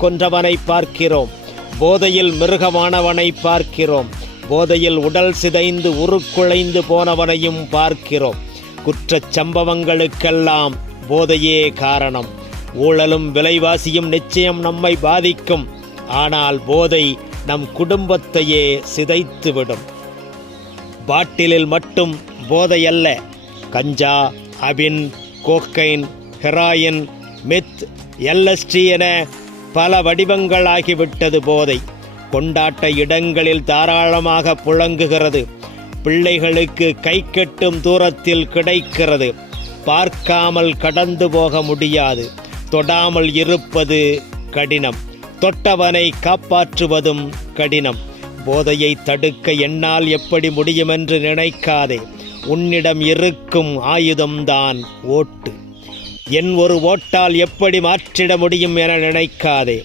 கொன்றவனை பார்க்கிறோம். போதையில் மிருகமானவனை பார்க்கிறோம். போதையில் உடல் சிதைந்து உருக்குலைந்து போனவனையும் பார்க்கிறோம். குற்றச் சம்பவங்களுக்கெல்லாம் போதையே காரணம். ஊழலும் விலைவாசியும் நிச்சயம் நம்மை பாதிக்கும். ஆனால் போதை நம் குடும்பத்தையே சிதைத்துவிடும். பாட்டிலில் மட்டும் போதையல்ல, கஞ்சா, அபின், கோக்கைன், ஹெராயின், மித், எல்எஸ்டி என பல வடிவங்களாகிவிட்டது போதை. கொண்டாட்ட இடங்களில் தாராளமாக புழங்குகிறது. பிள்ளைகளுக்கு கை கெட்டும் தூரத்தில் கிடைக்கிறது. பார்க்காமல் கடந்து போக முடியாது. தொடாமல் இருப்பது கடினம். தொட்டவனை காப்பாற்றுவதும் கடினம். போதையை தடுக்க என்னால் எப்படி முடியுமென்று நினைக்காதே. உன்னிடம் இருக்கும் ஆயுதம்தான் ஓட்டு. என் ஒரு ஓட்டால் எப்படி மாற்றிட முடியும் என நினைக்காதே.